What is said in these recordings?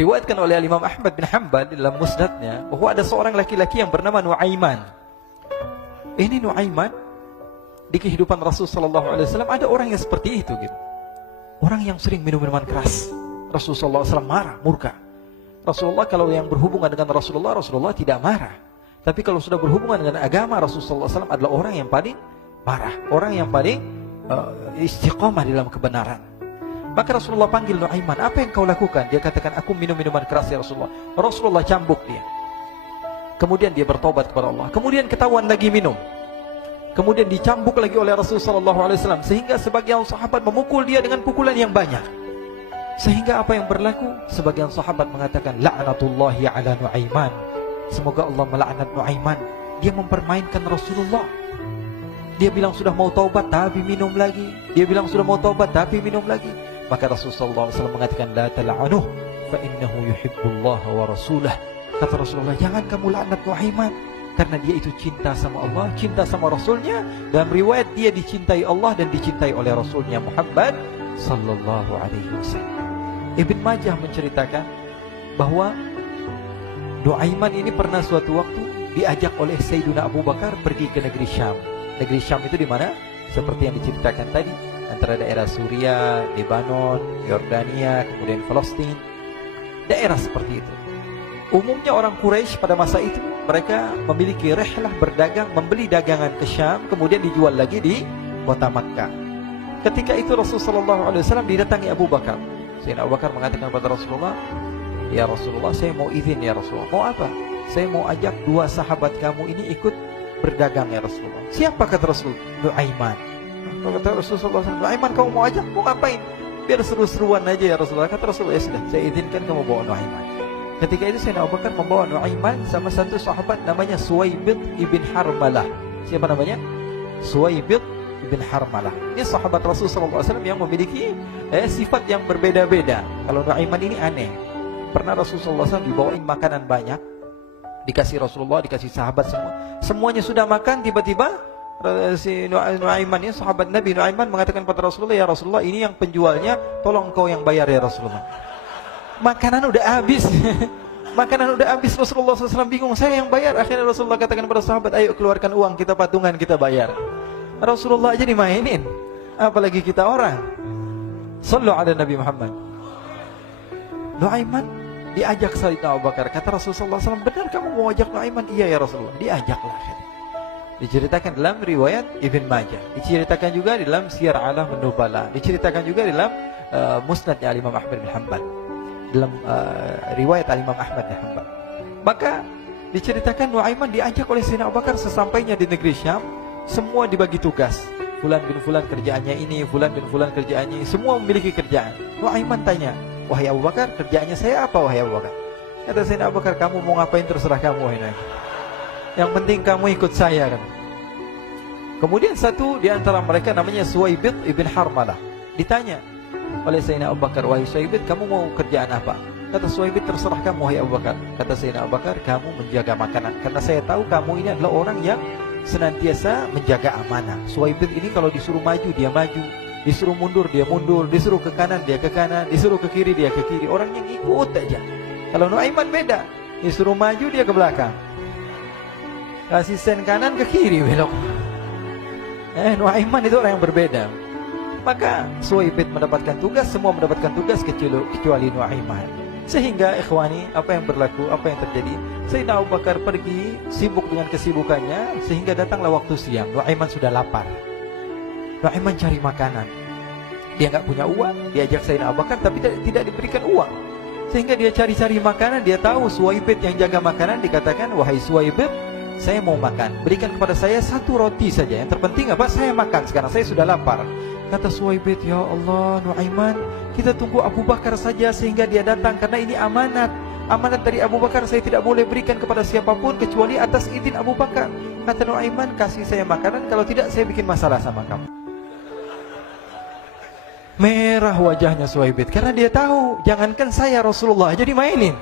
Diriwayatkan oleh Imam Ahmad bin Hanbal dalam musnadnya bahwa ada seorang laki-laki yang bernama Nuaiman. Ini Nuaiman di kehidupan Rasul sallallahu alaihi wasallam ada orang yang seperti itu gitu. Orang yang sering minum minuman keras. Rasul sallallahu alaihi wasallam marah, murka. Rasulullah kalau yang berhubungan dengan Rasulullah tidak marah. Tapi kalau sudah berhubungan dengan agama, Rasul sallallahu alaihi wasallam adalah orang yang paling marah, orang yang paling istiqamah dalam kebenaran. Maka Rasulullah panggil Nuaiman, apa yang kau lakukan? Dia katakan, aku minum minuman keras ya Rasulullah. Rasulullah cambuk dia. Kemudian dia bertobat kepada Allah. Kemudian ketahuan lagi minum. Kemudian dicambuk lagi oleh Rasulullah sallallahu alaihi wasallam, sehingga sebagian sahabat memukul dia dengan pukulan yang banyak. Sehingga apa yang berlaku? Sebagian sahabat mengatakan, la'natullahi ala Nuaiman. Semoga Allah melaknat Nuaiman. Dia mempermainkan Rasulullah. Dia bilang sudah mau taubat tapi minum lagi. Dia bilang sudah mau taubat tapi minum lagi. Maka Rasulullah SAW mengatakan, la tal'anuh fa innahu yuhibbullah wa rasulah. Kata Rasulullah, jangan kamu laknat Nuaiman, karena dia itu cinta sama Allah, cinta sama Rasulnya. Dalam riwayat dia dicintai Allah dan dicintai oleh Rasulnya Muhammad sallallahu alaihi wasallam. Ibn Majah menceritakan bahwa Nuaiman ini pernah suatu waktu diajak oleh Sayyidina Abu Bakar pergi ke negeri Syam. Negeri Syam itu di mana? Seperti yang diceritakan tadi, antara daerah Suriah, Lebanon, Yordania, kemudian Palestina. Daerah seperti itu. Umumnya orang Quraisy pada masa itu mereka memiliki rihlah berdagang, membeli dagangan ke Syam, kemudian dijual lagi di kota Makkah. Ketika itu Rasulullah SAW didatangi Abu Bakar. Sayyidina Abu Bakar mengatakan kepada Rasulullah, ya Rasulullah, saya mau izin ya Rasulullah. Mau apa? Saya mau ajak dua sahabat kamu ini ikut berdagang ya Rasulullah. Siapa kata Rasul? Nuaiman. Kata Rasulullah, Nuaiman kamu mau ajak? Mau ngapain? Biar seru-seruan aja ya Rasulullah. Kata Rasulullah, ya sudah, saya izinkan kamu bawa Nuaiman. Ketika itu Sayyidina Abu Bakar membawa Nuaiman sama satu sahabat namanya Suwaibid ibn Harmalah. Siapa namanya? Suwaibid ibn Harmalah. Ini sahabat Rasulullah SAW yang memiliki sifat yang berbeda-beda. Kalau Nuaiman ini aneh. Pernah Rasulullah SAW dibawain makanan banyak, dikasih Rasulullah, dikasih sahabat semua. Semuanya sudah makan, tiba-tiba si Nuaiman ini, sahabat Nabi Nuaiman mengatakan kepada Rasulullah, ya Rasulullah, ini yang penjualnya, tolong kau yang bayar ya Rasulullah. Makanan udah habis. Makanan udah habis. Rasulullah SAW bingung, saya yang bayar. Akhirnya Rasulullah katakan kepada sahabat, ayo keluarkan uang, kita patungan, kita bayar. Rasulullah aja dimainin, apalagi kita orang. Sallu ala Nabi Muhammad. Nuaiman diajak Sayyidina Abu Bakar. Kata Rasulullah SAW, benar kamu mau ajak Nuaiman? Iya ya Rasulullah. Diajaklah. Diceritakan dalam riwayat Ibn Majah, diceritakan juga dalam Siyar A'lam An-Nubala, diceritakan juga dalam Musnadnya Imam Ahmad bin Hanbal, dalam riwayat Imam Ahmad bin Hanbal. Maka diceritakan Nuaiman diajak oleh Sayyidina Abu Bakar. Sesampainya di negeri Syam, semua dibagi tugas. Fulan bin Fulan kerjaannya ini, Fulan bin Fulan kerjaannya ini. Semua memiliki kerjaan. Nuaiman tanya, wahai Abu Bakar, kerjaannya saya apa wahai Abu Bakar? Kata Sayyidina Abu Bakar, kamu mau ngapain terserah kamu wahai Nabi. Yang penting kamu ikut saya kan. Kemudian satu di antara mereka namanya Suwaibid ibn Harmalah. Ditanya oleh Sayyidina Abu Bakar, wahai Suwaibid, kamu mau kerjaan apa? Kata Suwaibid, terserah kamu wahai Abu Bakar. Kata Sayyidina Abu Bakar, kamu menjaga makanan, karena saya tahu kamu ini adalah orang yang senantiasa menjaga amanah. Suwaibid ini kalau disuruh maju dia maju, disuruh mundur dia mundur, disuruh ke kanan dia ke kanan, disuruh ke kiri dia ke kiri. Orang yang ikut aja. Kalau Nuaiman beda, disuruh maju dia ke belakang, kasih sen kanan ke kiri belok. Nuaiman itu orang yang berbeda. Maka Suwaibid mendapatkan tugas, semua mendapatkan tugas kecuali Nuaiman. Sehingga ikhwani, apa yang berlaku, apa yang terjadi? Sayyidina Abu Bakar pergi sibuk dengan kesibukannya, sehingga datanglah waktu siang. Nuaiman sudah lapar. Nuaiman cari makanan. Dia nggak punya uang, diajak Sayyidina Abu Bakar tapi tidak diberikan uang. Sehingga dia cari-cari makanan. Dia tahu Suwaibid yang jaga makanan. Dikatakan, wahai Suwaibid, saya mau makan, berikan kepada saya satu roti saja. Yang terpenting apa? Saya makan sekarang, saya sudah lapar. Kata Suwaibid, ya Allah Nuaiman, kita tunggu Abu Bakar saja sehingga dia datang, karena ini amanat. Amanat dari Abu Bakar, saya tidak boleh berikan kepada siapapun kecuali atas izin Abu Bakar. Kata Nuaiman, kasih saya makanan, kalau tidak saya bikin masalah sama kamu. Merah wajahnya Suwaibid, karena dia tahu, jangankan saya, Rasulullah jadi mainin.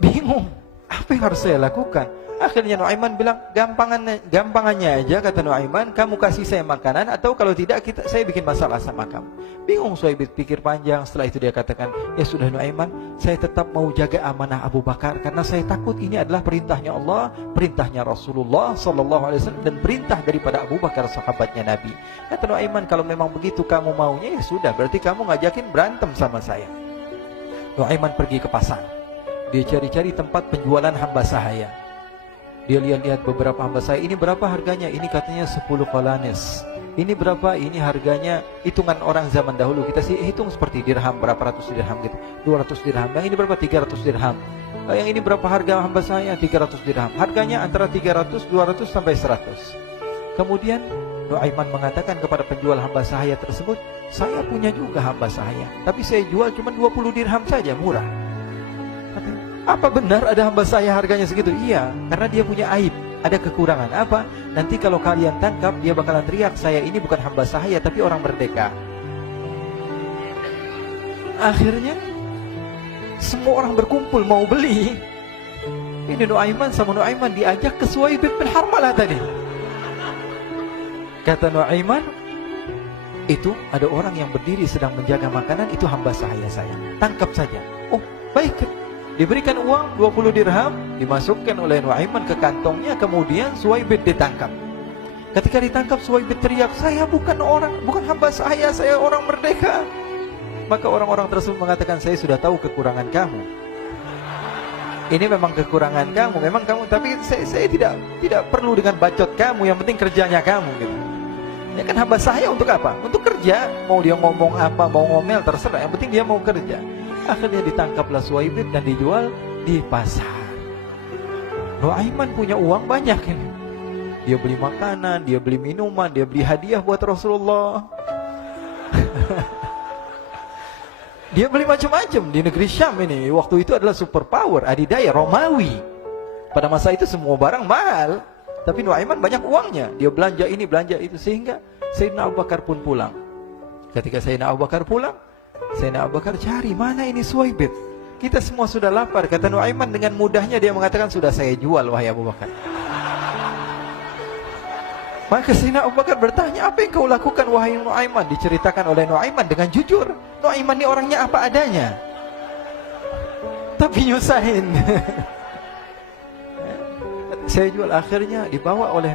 Bingung, apa yang harus saya lakukan? Akhirnya Nuaiman bilang, gampangannya aja, kata Nuaiman, kamu kasih saya makanan, atau kalau tidak saya bikin masalah sama kamu. Bingung Suhaib pikir panjang. Setelah itu dia katakan, ya sudah Nuaiman, saya tetap mau jaga amanah Abu Bakar, karena saya takut ini adalah perintahnya Allah, perintahnya Rasulullah SAW, dan perintah daripada Abu Bakar, sahabatnya Nabi. Kata Nuaiman, kalau memang begitu kamu maunya, ya sudah, berarti kamu ngajakin berantem sama saya. Nuaiman pergi ke pasar. Dia cari-cari tempat penjualan hamba sahaya. Dia lihat-lihat beberapa hamba sahaya. Ini berapa harganya? Ini katanya 10 qalanes. Ini berapa? Ini harganya hitungan orang zaman dahulu. Kita sih hitung seperti dirham, berapa ratus dirham gitu. 200 dirham. Yang ini berapa? 300 dirham. Yang ini berapa harga hamba sahaya? 300 dirham. Harganya antara 300, 200 sampai 100. Kemudian Nuaiman mengatakan kepada penjual hamba sahaya tersebut, saya punya juga hamba sahaya, tapi saya jual cuma 20 dirham saja, murah. Katanya, apa benar ada hamba saya harganya segitu? Iya, karena dia punya aib, ada kekurangan. Apa? Nanti kalau kalian tangkap, dia bakalan teriak, saya ini bukan hamba sahaya, tapi orang merdeka. Akhirnya semua orang berkumpul mau beli. Ini Nuaiman sama Nuaiman diajak ke Suhaib bin Harmalah tadi. Kata Nuaiman, itu ada orang yang berdiri sedang menjaga makanan, itu hamba sahaya saya, tangkap saja. Oh baik. Diberikan uang 20 dirham, dimasukkan oleh Nuaiman ke kantongnya. Kemudian Suhaib ditangkap. Ketika ditangkap, Suhaib teriak, saya bukan hamba saya orang merdeka. Maka orang-orang tersebut mengatakan, saya sudah tahu kekurangan kamu. Ini memang kekurangan kamu, memang kamu, tapi saya tidak perlu dengan bacot kamu, yang penting kerjanya kamu gitu. Ya kan hamba saya untuk apa? Untuk kerja. Mau dia ngomong apa, mau ngomel, terserah, yang penting dia mau kerja. Akhirnya ditangkaplah Suhaib dan dijual di pasar. Nuaiman punya uang banyak ini. Dia beli makanan, dia beli minuman, dia beli hadiah buat Rasulullah. Dia beli macam-macam di negeri Syam ini. Waktu itu adalah superpower, adidaya, Romawi. Pada masa itu semua barang mahal. Tapi Nuaiman banyak uangnya. Dia belanja ini, belanja itu. Sehingga Sayyidina Abu Bakar pun pulang. Ketika Sayyidina Abu Bakar pulang, Sayyidina Abu Bakar cari, mana ini Suhaib? Kita semua sudah lapar. Kata Nuaiman dengan mudahnya dia mengatakan, sudah saya jual wahai Abu Bakar. Maka Sayyidina Abu Bakar bertanya, apa yang kau lakukan wahai Nuaiman? Diceritakan oleh Nuaiman dengan jujur. Nuaiman ini orangnya apa adanya, tapi nyusahin. Saya jual. Akhirnya dibawa oleh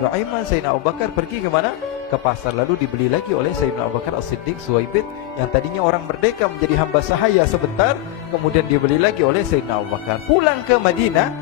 Nuaiman, Sayyidina Abu Bakar pergi ke mana? Ke pasar. Lalu dibeli lagi oleh Sayyidina Abu Bakar As-Siddiq, Suhaib yang tadinya orang merdeka menjadi hamba sahaya sebentar, kemudian dibeli lagi oleh Sayyidina Abu Bakar. Pulang ke Madinah,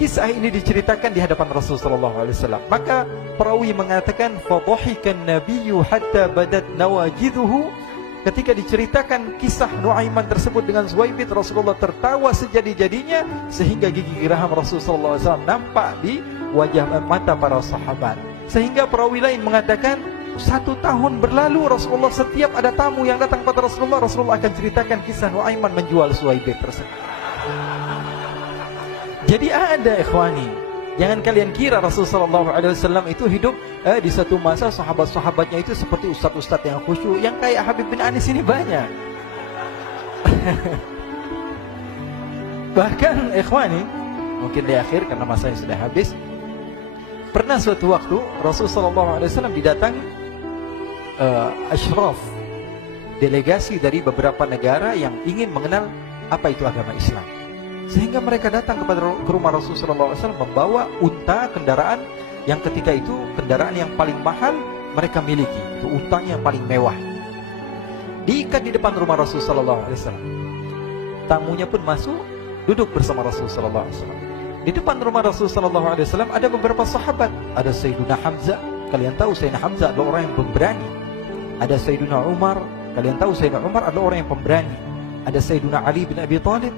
kisah ini diceritakan di hadapan Rasulullah SAW. Maka perawi mengatakan, fadhahikan nabiyyu hatta badat nawajiduhu. Ketika diceritakan kisah Nuaiman tersebut dengan Suhaib, Rasulullah tertawa sejadi-jadinya sehingga gigi geraham Rasulullah SAW nampak di wajah mata para sahabat. Sehingga perawi lain mengatakan, 1 tahun berlalu Rasulullah setiap ada tamu yang datang pada Rasulullah akan ceritakan kisah Nuaiman menjual Suhaib tersebut. Jadi ada ikhwani, jangan kalian kira Rasulullah SAW itu hidup di satu masa sahabat-sahabatnya itu seperti ustadz-ustadz yang khusyuk, yang kayak Habib bin Anis ini banyak. Bahkan ikhwani, mungkin di akhir karena masanya sudah habis, pernah suatu waktu Rasulullah SAW didatangi asyraf, delegasi dari beberapa negara yang ingin mengenal apa itu agama Islam. Sehingga mereka datang ke rumah Rasulullah SAW membawa unta, kendaraan yang ketika itu kendaraan yang paling mahal mereka miliki. Itu untanya yang paling mewah. Diikat di depan rumah Rasulullah SAW. Tamunya pun masuk, duduk bersama Rasulullah SAW. Di depan rumah Rasulullah SAW ada beberapa sahabat. Ada Sayyiduna Hamzah. Kalian tahu Sayyidina Hamzah adalah orang yang pemberani. Ada Sayyiduna Umar. Kalian tahu Sayyidina Umar adalah orang yang pemberani. Ada Sayyiduna Ali bin Abi Thalib.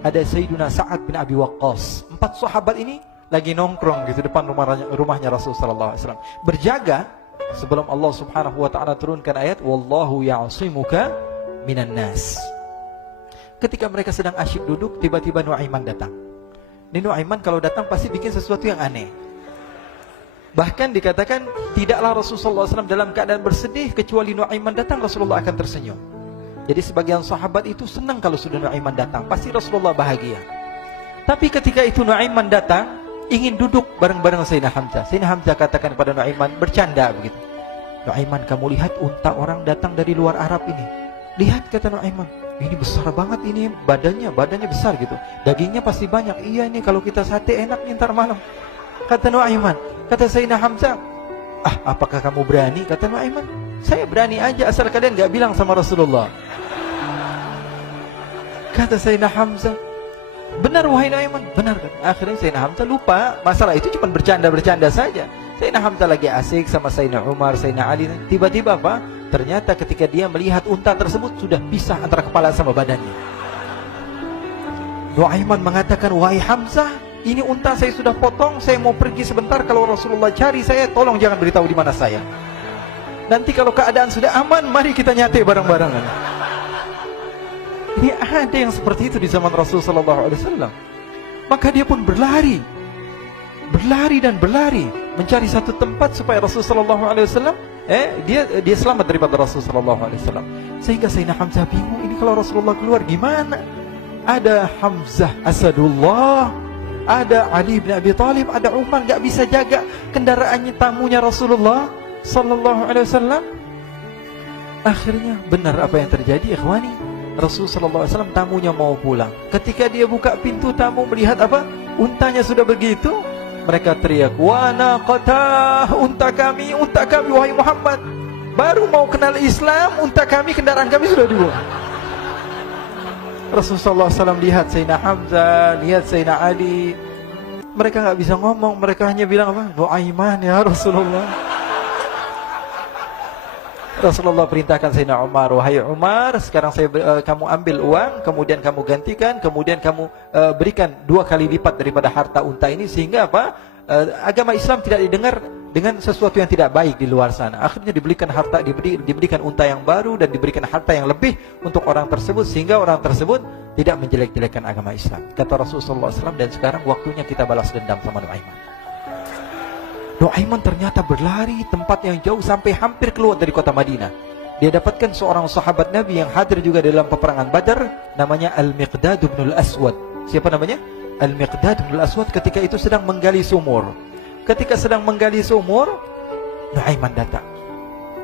Ada Sayyiduna Sa'ad bin Abi Waqqas. 4 sahabat ini lagi nongkrong gitu depan rumahnya Rasulullah SAW, berjaga sebelum Allah Subhanahu wa taala turunkan ayat wallahu ya'simuka minan nas. Ketika mereka sedang asyik duduk, tiba-tiba Nuaiman datang. Ini Nuaiman kalau datang pasti bikin sesuatu yang aneh. Bahkan dikatakan tidaklah Rasulullah SAW dalam keadaan bersedih, kecuali Nuaiman datang Rasulullah akan tersenyum. Jadi sebagian sahabat itu senang kalau sudah Nuaiman datang, pasti Rasulullah bahagia. Tapi ketika itu Nuaiman datang, ingin duduk bareng-bareng Sayyidina Hamzah. Sayyidina Hamzah katakan kepada Nuaiman, bercanda begitu. Nuaiman, kamu lihat unta orang datang dari luar Arab ini. Lihat, kata Nuaiman, ini besar banget ini, badannya besar gitu. Dagingnya pasti banyak. Iya, ini kalau kita sate enak nih ntar malam. Kata Nuaiman. Kata Sayyidina Hamzah, apakah kamu berani? Kata Nuaiman, saya berani aja asal kalian gak bilang sama Rasulullah. Kata Sayyidina Hamzah, benar wahai Nuaiman, benar kan? Akhirnya Sayyidina Hamzah lupa masalah itu, cuma bercanda-bercanda saja. Sayyidina Hamzah lagi asik sama Sayyidina Umar, Sayyidina Ali. Tiba-tiba apa? Ternyata ketika dia melihat unta tersebut sudah pisah antara kepala sama badannya. Nuaiman mengatakan, wahai Hamzah, ini unta saya sudah potong, saya mau pergi sebentar. Kalau Rasulullah cari saya, tolong jangan beritahu di mana saya. Nanti kalau keadaan sudah aman, mari kita nyate bareng-barengan. Ini ada yang seperti itu di zaman Rasulullah SAW. Maka dia pun berlari dan berlari mencari satu tempat supaya Rasulullah SAW dia selamat daripada Rasulullah SAW. Sehingga Sayyidina Hamzah bingung, ini kalau Rasulullah keluar gimana? Ada Hamzah Asadullah, ada Ali bin Abi Thalib, ada Umar, gak bisa jaga kendaraannya tamunya Rasulullah SAW. Akhirnya benar apa yang terjadi, ikhwani. Rasulullah SAW tamunya mau pulang. Ketika dia buka pintu tamu melihat apa? Untanya sudah begitu. Mereka teriak, wa naqata, unta kami wahai Muhammad. Baru mau kenal Islam, unta kami, kendaraan kami sudah dibuang. Rasulullah SAW lihat Sayyidina Hamzah, lihat Sayyidina Ali. Mereka gak bisa ngomong, mereka hanya bilang apa? Nuaiman ya Rasulullah. Rasulullah perintahkan Sayyidina Umar, wahai Umar, sekarang kamu ambil uang, kemudian kamu gantikan, kemudian kamu berikan 2 kali lipat daripada harta unta ini, sehingga apa? Agama Islam tidak didengar dengan sesuatu yang tidak baik di luar sana. Akhirnya diberikan harta, diberikan unta yang baru dan diberikan harta yang lebih untuk orang tersebut, sehingga orang tersebut tidak menjelek-jelekan agama Islam. Kata Rasulullah SAW, dan sekarang waktunya kita balas dendam sama Nuaiman. Nuaiman ternyata berlari tempat yang jauh sampai hampir keluar dari kota Madinah. Dia dapatkan seorang sahabat Nabi yang hadir juga dalam peperangan Badar, namanya Al-Miqdad bin Al-Aswad. Siapa namanya? Al-Miqdad bin Al-Aswad ketika itu sedang menggali sumur. Ketika sedang menggali sumur, Nuaiman datang.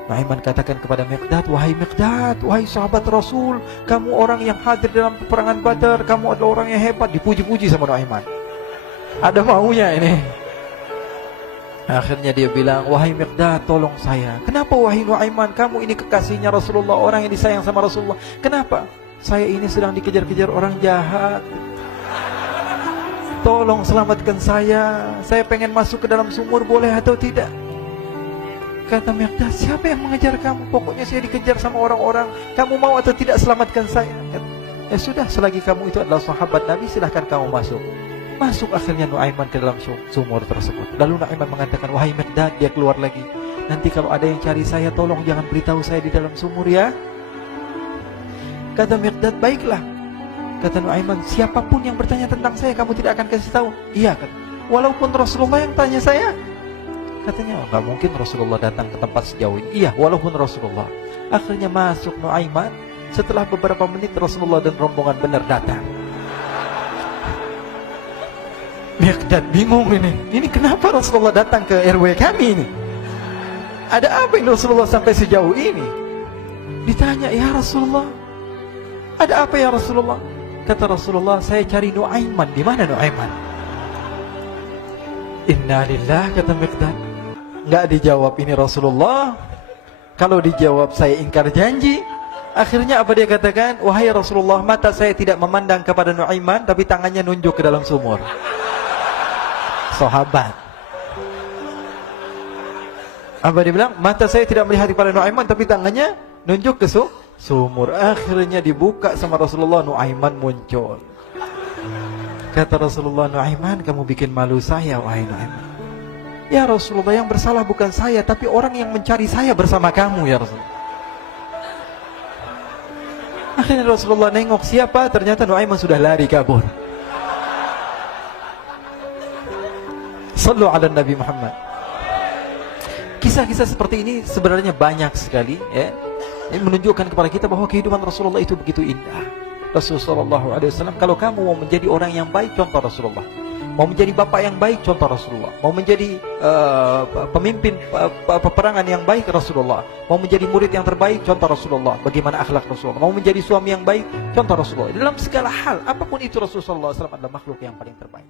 Nuaiman katakan kepada Miqdad, wahai Miqdad, wahai sahabat Rasul, kamu orang yang hadir dalam peperangan Badar, kamu adalah orang yang hebat. Dipuji-puji sama Nuaiman. Ada maunya ini. Akhirnya dia bilang, wahai Miqdad, tolong saya. Kenapa wahai Nuaiman? Kamu ini kekasihnya Rasulullah, orang yang disayang sama Rasulullah. Kenapa? Saya ini sedang dikejar-kejar orang jahat. Tolong selamatkan saya. Saya pengen masuk ke dalam sumur, boleh atau tidak? Kata Miqdad, siapa yang mengejar kamu? Pokoknya saya dikejar sama orang-orang. Kamu mau atau tidak selamatkan saya? Ya sudah, selagi kamu itu adalah sahabat Nabi, silahkan kamu masuk. Masuk akhirnya Nuaiman ke dalam sumur tersebut. Lalu Nuaiman mengatakan, wahai Miqdad, dia keluar lagi. Nanti kalau ada yang cari saya, tolong jangan beritahu saya di dalam sumur ya. Kata Miqdad, baiklah. Kata Nuaiman, siapapun yang bertanya tentang saya, kamu tidak akan kasih tahu. Iya, kan? Walaupun Rasulullah yang tanya saya. Katanya, enggak mungkin Rasulullah datang ke tempat sejauh ini. Iya, walaupun Rasulullah. Akhirnya masuk Nuaiman. Setelah beberapa menit Rasulullah dan rombongan benar datang. Miqdad bingung ini. Ini kenapa Rasulullah datang ke RW kami ini? Ada apa yang Rasulullah sampai sejauh ini? Ditanya, ya Rasulullah, ada apa ya Rasulullah? Kata Rasulullah, saya cari Nuaiman. Di mana Nuaiman? Innalillah, kata Miqdad. Enggak dijawab ini Rasulullah. Kalau dijawab saya ingkar janji. Akhirnya apa dia katakan? Wahai Rasulullah, mata saya tidak memandang kepada Nuaiman, tapi tangannya nunjuk ke dalam sumur. Sahabat. Apa dia bilang? Mata saya tidak melihat kepada Nuaiman, tapi tangannya nunjuk ke sumur. Akhirnya dibuka sama Rasulullah, Nuaiman muncul. Kata Rasulullah, Nuaiman, kamu bikin malu saya, wahai Nuaiman. Ya Rasulullah, yang bersalah bukan saya, tapi orang yang mencari saya bersama kamu, ya Rasulullah. Akhirnya Rasulullah nengok, siapa? Ternyata Nuaiman sudah lari kabur. Sallu ala Nabi Muhammad. Kisah-kisah seperti ini sebenarnya banyak sekali, ya. Ini menunjukkan kepada kita bahwa kehidupan Rasulullah itu begitu indah. Rasulullah SAW, kalau kamu mau menjadi orang yang baik, contoh Rasulullah. Mau menjadi bapak yang baik, contoh Rasulullah. Mau menjadi pemimpin peperangan yang baik, Rasulullah. Mau menjadi murid yang terbaik, contoh Rasulullah. Bagaimana akhlak Rasulullah. Mau menjadi suami yang baik, contoh Rasulullah. Dalam segala hal, apapun itu Rasulullah SAW adalah makhluk yang paling terbaik.